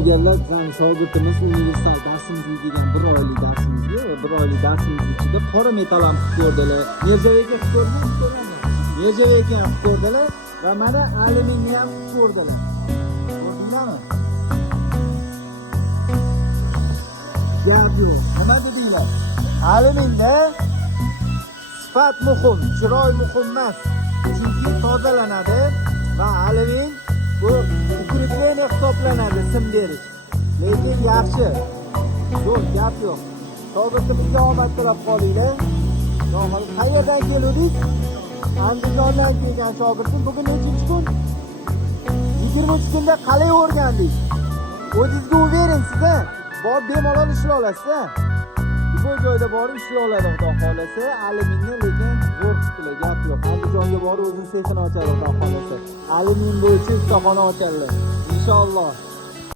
Gaplar bizning shogirdimiz universal darsimizga degan 1 oylik darsimizga va 1 oylik darsimiz ichida qora metal ham qilib ko'rdilar. Nержавейка qilib ko'rdingmi? Nержавейка ham qilib ko'rdilar va mana alyuminiy ham qilib ko'rdilar. Ko'rdinglarmi? Gap yo'q. Nima dedinglar? Alyuminda sifat muhim, chiroy muhim emas. Chunki tozalanadi va alyumin bu укрепление hisoblanadi, sim berish. Lekin yaxshi. Yo'q, gap yo'q. Shogirdimizga omad tilab qolinglar. Yo'q, qayerdan keldik? Andijondan kelgan shogirdim. Bugun nechinchi kun? 20 kunda qalay o'rgandik. O'zingizga uverensiz-a? Borib bemalol ishlay olasiz-a? Bu joyda borib ishlay oladi xudo xolasa. Alyuminni lekin zo'r qilib gap yo'q. Andijonga borib o'zini sexini ochadi xudo xolasa. Alyumin bo'yicha ustaxona ochadilar. İnşallah.